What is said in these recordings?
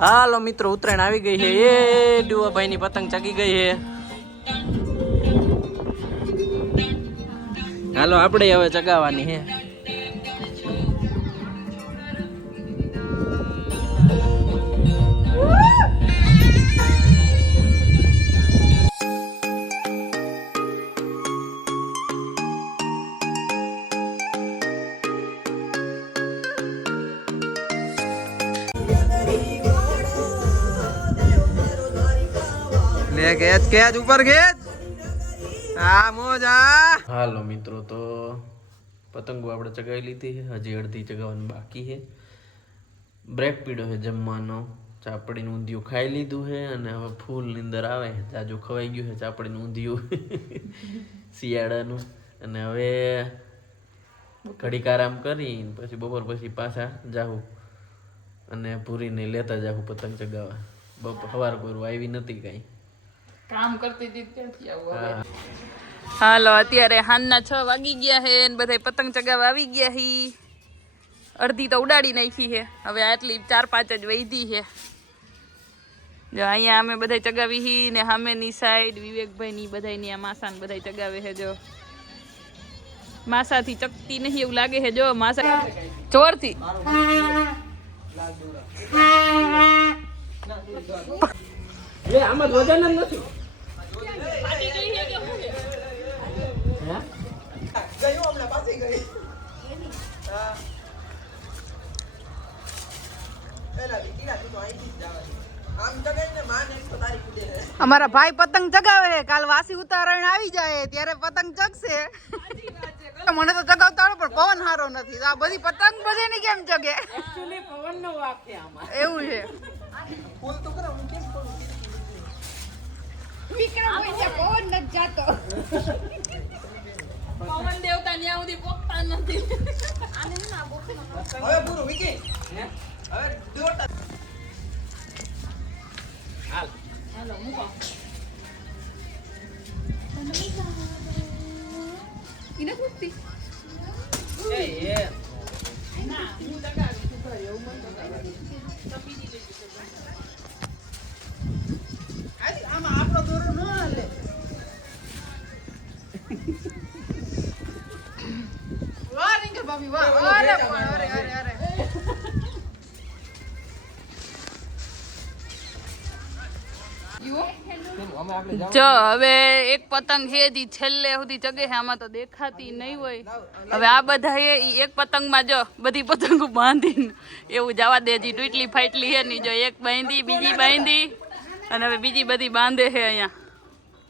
હાલો મિત્રો, ઉત્તરાયણ આવી ગઈ છે. એ ડુઆભાઈ ની પતંગ ચગી ગઈ છે. હાલો, આપણે હવે ચગાવવાની છે. હાલો મિત્રો, તો પતંગો આપણે ચગાવી લીધી છે. હજી અડધી ચગાવવાની બાકી છે. બ્રેક પીડો છે જમવાનો. ચાપડીનું ઊંધિયું ખાઈ લીધું છે અને હવે ફૂલની અંદર આવે જાજુ ખવાઈ ગયું છે ચાપડીનું ઊંધિયું. શિયાળાનું. અને હવે ઘડીક આરામ કરી પછી બપોર પછી પાછા જાઉં અને પૂરીને લેતા જાઉં પતંગ ચગાવવા. બપોર સવાર પૂરું આવી નથી કાંઈ. કામ કરતી હતી ત્યાંથી આવું હવે. હાલો અત્યારે હાનના છ વાગી ગયા છે ને બધા પતંગ ચગાવવા આવી ગયા હી. અડધી તો ઉડાડી નાખી છે હવે આટલી ચાર પાંચ જ વૈધી છે જો અહીંયા અમે બધા ચગાવી હી ને સામેની સાઈડ વિવેકભાઈ ની બધા ની આ માસા ને બધા ચગાવે છે જો. માસાથી ચકતી નહીં એવું લાગે છે જો માસા જોરથી. એ આમાં વજન જ નથી અમારા ભાઈ પતંગ ચગાવે છે. કાલ વાસી ઉતારણ આવી જાય ત્યારે પતંગ ચગશે. મને તો ચગાવતા પણ પવન સારો નથી. આ બધી પતંગ બધી ની કેમ ચગે? એવું છે. પવન દેવતા ત્યાં સુધી પોખતા નથી. હવે પૂરું વિકી. હવે દોડતા. હાલો. મૂકો. ના હું ચગાવી છું. ભાઈ એવું મને બીજી ચગાવી. આમાં આપણો દોરો ન હાલે વાહ રીંગર ભાભી વાહ અરે પણ અરે અરે અરે જો, હવે એક પતંગ છે જી છેલ્લે સુધી ચગે છે આમાં તો દેખાતી નહીં હોય હવે આ બધા એ ઈ એક પતંગમાં જો, બધી પતંગો બાંધીને એવું જવા દે જી ટૂટલી ફાટલી છે નહીં જો, એક બાંધી, બીજી બાંધી અને હવે બીજી બધી બાંધે છે અહીંયા.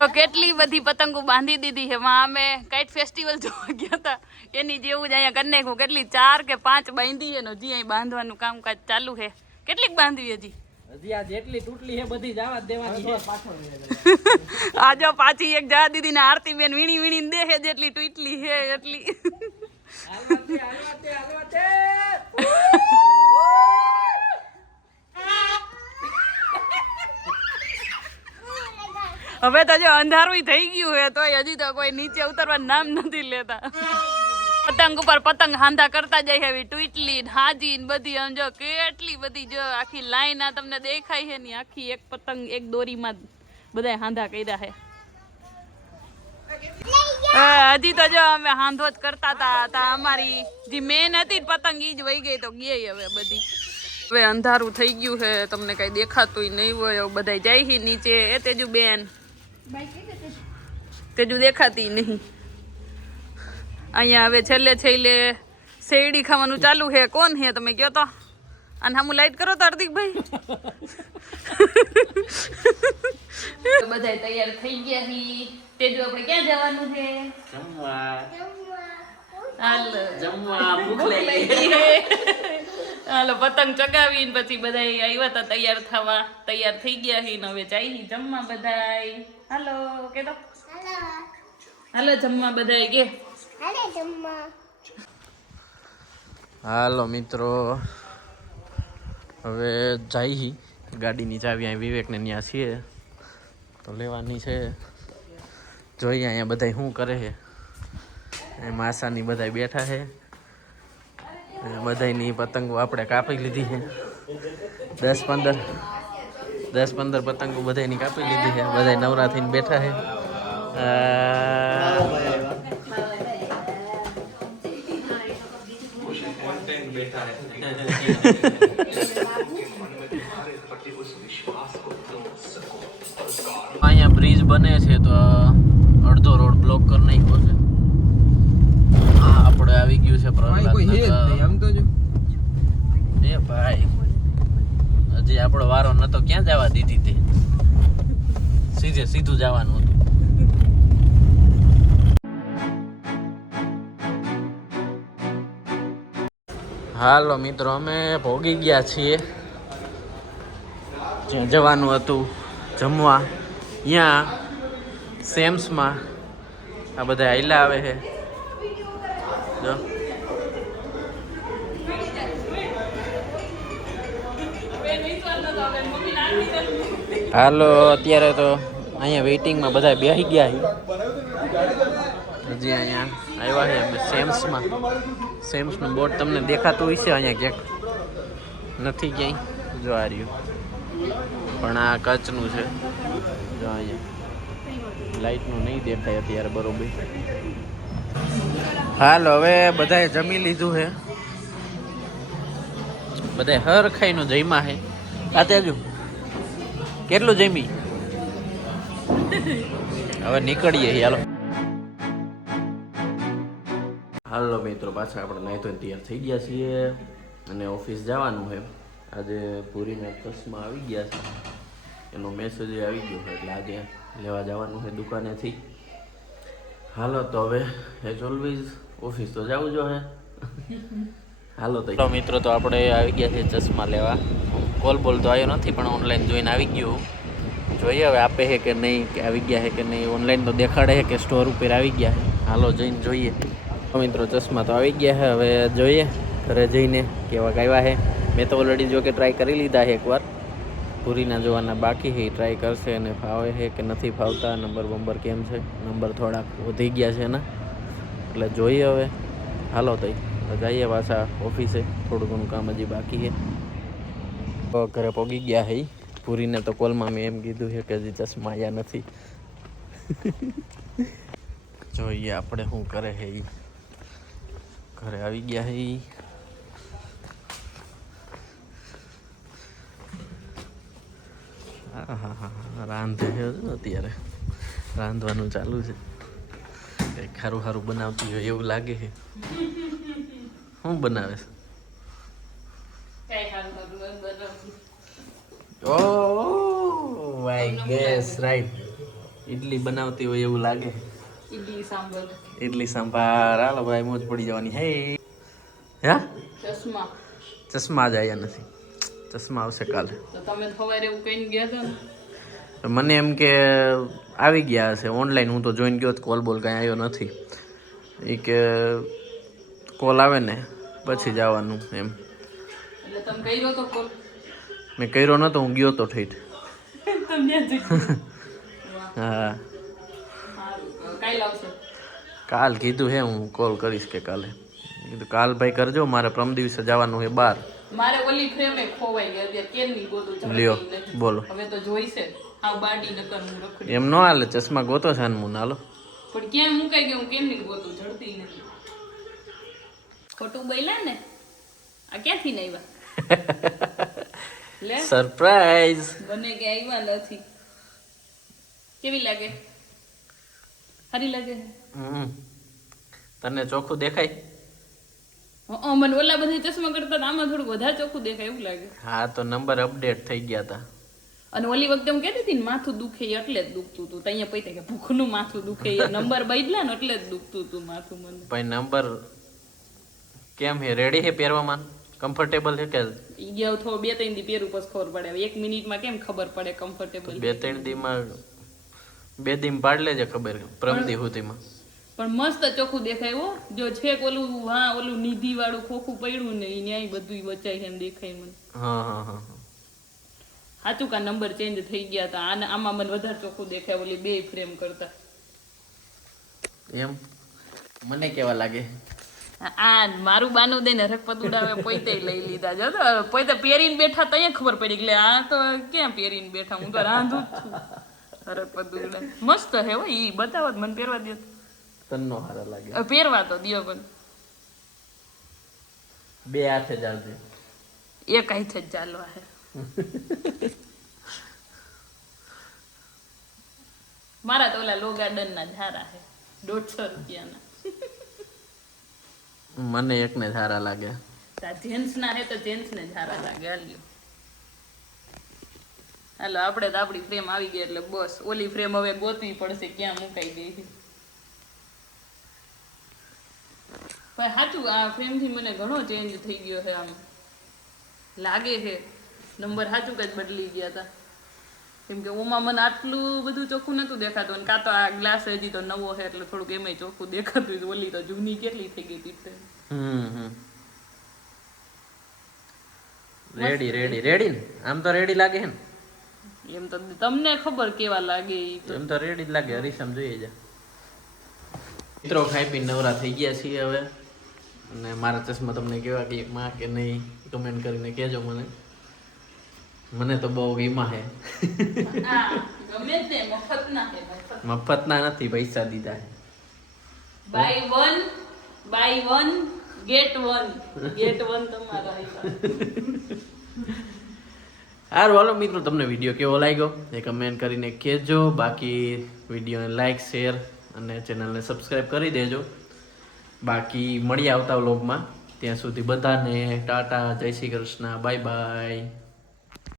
તો કેટલી બધી પતંગો બાંધી દીધી છે. માં અમે કાઇટ ફેસ્ટિવલ જોવા ગયા હતા. એની જેવું જ અહીંયા કરી નાખ્યું કેટલી ચાર કે પાંચ બાંધી છે હજી અહીં બાંધવાનું કામકાજ ચાલુ છે. કેટલીક બાંધવી હજી? હજી આ જેટલી તૂટલી છે બધી જવા જ દેવાની છે. આ જો પાછી એક જા દીદી ને આરતી બેન વીણી વીણી દે જેટલી તૂટલી છે એટલી. હવે તો જો અંધારું થઈ ગયું હે તોય હજી તો કોઈ નીચે ઉતરવા નામ નથી લેતા. પતંગ ઉપર પતંગ હાંધા કરતા જાય એવી ટ્વીટલી હાજી બધી આમ જો કેટલી બધી જો આખી લાઈન આ તમને દેખાય છે ને આખી એક પતંગ એક દોરીમાં બધા હાંધા કર્યા છે. હા, હજી તો જો અમે હાંધો જ કરતા હતા તા અમારી જે મેન હતી પતંગ ઈ જ વહી ગઈ તો ગઈ હવે બધી. હવે અંધારું થઈ ગયું છે તમને કઈ દેખાતું નહીં હોય બધા જાય છે નીચે એ તેજુ બેન તેજુ દેખાતી નહીં. અહીંયા હવે છેલ્લે છેલ્લે શેરડી ખાવાનું ચાલુ છે. કોણ છે તમે કયો તો? અને હમું લાઈટ કરો તો હાર્દિકભાઈ બધા તૈયાર થઈ ગયા હી. તેજુ આપણે ક્યાં જવાનું છે? જમવા. હાલ. જમવા ભૂખ લઈ લાગી હાલો પતંગ ચગાવીને પછી બધા આવ્યા હતા તૈયાર થવા તૈયાર થઈ ગયા હી ને હવે જાય જમવા બધાય. હાલો કે તો હાલો જમવા બધાય કે? હાલો મિત્રો. હવે જાય ગાડીની ચાવી અહીં વિવેકને ત્યાં છીએ. તો લેવાની છે. જોઈએ અહીંયા બધા શું કરે છે. માસાની બધા બેઠા છે. બધાની પતંગો આપણે કાપી લીધી છે. દસ પંદર દસ પંદર પતંગો બધાની કાપી લીધી છે. બધા નવરા થઈને બેઠા છે. અહીંયા બ્રિજ બને છે તો અડધો રોડ બ્લોક કરી નાખ્યો છે. આપણે આવી ગયું છે પ્રહલાદ આમ તો જો. એ ભાઈ. હજી આપણો વારો નતો ક્યાં જવા દીધી તે? સીધે સીધું જવાનું હતું. હાલો મિત્રો અમે ભોગી ગયા છીએ. જ્યાં જવાનું હતું જમવા. ત્યાં સેમ્સમાં. આ બધા આયલા આવે છે. જો હાલો, અત્યારે તો અહીંયા વેઇટિંગમાં બધા બેસી ગયા છે. હજી અહીંયા આવ્યા છે અમે સેમ્સમાં. સેમ્સનું બોર્ડ તમને દેખાતું હશે અહીંયા ક્યાંક. નથી ક્યાંય? જો આ રહ્યું. પણ આ કચ્છનું છે. જો અહીંયા. લાઇટનું નહીં દેખાય અત્યારે બરોબર. હાલ હવે બધાએ જમી લીધું છે બધા હર ખાઈનું જમ્યા છે આ તેજુ કેટલું જમી હવે નીકળીએ હાલો. હાલો મિત્રો પાછા આપણે નાહી તૈયાર થઈ ગયા છીએ અને ઓફિસ જવાનું છે આજે પૂરીના ચશ્મા આવી ગયા છે. એનો મેસેજ આવી ગયો છે એટલે આજે લેવા જવાનું છે દુકાનેથી. હાલો તો હવે એઝ ઓલવેઝ ઓફિસ તો જવું જો હે. હાલો તો મિત્રો, તો આપણે આવી ગયા છે ચશ્મા લેવા. કોલ બોલ તો આવ્યો નથી, પણ ઓનલાઈન જોઈને આવી ગયું જોઈએ હવે આપે છે કે નહીં, કે આવી ગયા છે કે નહીં. ઓનલાઈન તો દેખાડે છે કે સ્ટોર ઉપર આવી ગયા છે હાલો જઈને જોઈએ. મિત્રો, ચશ્મા તો આવી ગયા છે હવે જોઈએ. ઘરે જઈને કેવા ગાયવા છે મેં તો ઓલરેડી જો કે ટ્રાય કરી લીધા છે એકવાર. પૂરીના જોવાના બાકી છે ટ્રાય કરશે અને ફાવે છે કે નથી ફાવતા નંબર બંબર કેમ છે? નંબર થોડાક વધી ગયા છે એના. એટલે જોઈએ હવે. હાલો તઈ. તો જઈએ પાછા ઓફિસે. થોડું ઘણું કામ હજી બાકી છે. ઘરે પહોંચી ગયા ઈ. પૂરીને તો કોલમાં મેં એમ કીધું છે કે હજી ચશ્મા આવ્યા નથી. જોઈએ આપણે શું કરે છે એ ઘરે આવી ગયા હે હા હા હા રાંધે છે અત્યારે. રાંધવાનું ચાલુ છે. કંઈક ખારું ખારું બનાવતી હોય એવું લાગે છે? શું બનાવે છે? Oh I guess right idli બનાવતી હોય એવું લાગે ઈડલી સાંભળ ઇડલી સાંભાર. હાલો ભાઈ મોજ પડી જવાની. હે? હે? ચશ્મા. ચશ્મા જ આવ્યા નથી. ચશ્મા આવશે કાલે. તો તમે સવારે એવું કહીને ગયા હતા તો મને એમ કે આવી ગયા હશે. ઓનલાઈન હું તો જોઈન ગયો કોલ બોલ કાંઈ આવ્યો નથી. એ કે કોલ આવે ને પછી જવાનું એમ. મેં કર્યો નતો હું ગયો તો ઠેઠ. હા. કાલ કીધું હે હું કોલ કરીશ કે કાલે. કીધું કાલ ભાઈ કરજો મારે પ્રમ દિવસે જવાનું છે બહાર મારે ઓલી ફ્રેમે ખોવાઈ ગઈ અત્યારે કેમની ગોતું લ્યો બોલો. હવે તો જોઈશે. હાવ બાડી નકર હું રખડી એમ નો હાલે ચશ્મા ગોતો છે ને હાલો. પણ ક્યાં મુકાઈ ગયું નહીં ગોતું? જડતી નથી. ખોટું બોલ્યા ને આ ક્યાંથી નહીં આવ્યા? સરપ્રાઈઝ બને કે આવ્યા નથી. કેવી લાગે? સારી લાગે? હમ. તને ચોખ્ખું દેખાય? મને ઓલા બધા ચશ્મા કરતા આમાં થોડું વધારે ચોખ્ખું દેખાય એવું લાગે. હા તો નંબર અપડેટ થઈ ગયા હતા અને ઓલી વખતે હું કહેતી હતી ને માથું દુખે એટલે જ દુખતું હતું. અહીંયા પૈતા કે ભૂખનું માથું દુખે નંબર બદલા ને એટલે જ દુખતું હતું માથું મને. ભાઈ નંબર કેમ હે રેડી હે પહેરવામાં? કમ્ફર્ટેબલ હે કે? ઈ થો બે ત્રણ દી પહેરું પછી ખબર પડે. એક મિનિટમાં કેમ ખબર પડે કમ્ફર્ટેબલ બે ત્રણ દીમાં બે દીમ પાડ લેજે ખબર પ્રમદી સુધીમાં. પણ મસ્ત ચોખ્ખું દેખાય હો. જો છેક ઓલું હા ઓલું નિધિ વાળું ખોખું પડ્યું ને એ ન્યાય બધું બચાય છે ને દેખાય મને. હા હા હા. સાચું કા નંબર ચેન્જ થઈ ગયા હતા આને આમાં મને વધારે ચોખ્ખું દેખાય ઓલી બે ફ્રેમ કરતા. એમ? મને કેવા લાગે? આ મારું બાનું દઈને રખપત ઉડાવે પોતે લઈ લીધા. જો તો પોતે પહેરીને બેઠા તો ખબર પડી એટલે આ તો ક્યાં પહેરીને બેઠા? હું તો રાંધું જ છું. હરક પદુડા મસ્ત હે હો ઈ બતાવો મને પહેરવા દે તન્નો હારો લાગે. પહેરવા તો દિયો પણ. બે હાથે ચાલશે એક હાથે જ ચાલવા હે. મારા તો ઓલા લો ગાર્ડન ના ધારા હે દોઢસો રૂપિયાના. મને એકને ધારા લાગે. જેન્ટ્સ ના હે તો જેન્ટ્સ ને ધારા લાગે. હાલ્યો. હાલો આપણે તો આપણી ફ્રેમ આવી ગઈ એટલે બસ. ઓલી ફ્રેમ હવે ગોતવી પડશે ક્યાં મુકાઈ ગઈ છે. પણ સાચું આ ફ્રેમથી મને ઘણો ચેન્જ થઈ ગયો છે આમ. લાગે છે. નંબર સાચું કઈ બદલી ગયા હતા કેમ કે ઓમાં મને આટલું બધું ચોખ્ખું નતું દેખાતું અને કાં તો આ ગ્લાસ હજી તો નવો છે એટલે થોડુંક એમાંય ચોખ્ખું દેખાતું ઓલી તો જૂની કેટલી થઈ ગઈ હમ રેડી રેડી રેડી ને? આમ તો રેડી લાગે છે ને? એમ તો તમને ખબર કેવા લાગે એમ તો રેડી જ લાગે હરીશમ જોઈએ જા. મિત્રો ખાઈ પી નવરા થઈ ગયા છીએ હવે. અને મારા ચશ્મા તમને કેવા કે માં કે નહીં કમેન્ટ કરીને કહેજો મને. મને તો બહુ વીમા હે. ગમે તે મફત ના હે મફત. મફતના નથી પૈસા દીધા હે. Buy one buy one get one. Get one તમારા. સારું હાલો મિત્રો તમને વીડિયો કેવો લાગ્યો એ કમેન્ટ કરીને કહેજો. બાકી વિડીયોને લાઈક શેર અને ચેનલને સબસ્ક્રાઈબ કરી દેજો. બાકી મળી આવતા વ્લોગમાં ત્યાં સુધી બધાને ટાટા જય શ્રી કૃષ્ણ બાય બાય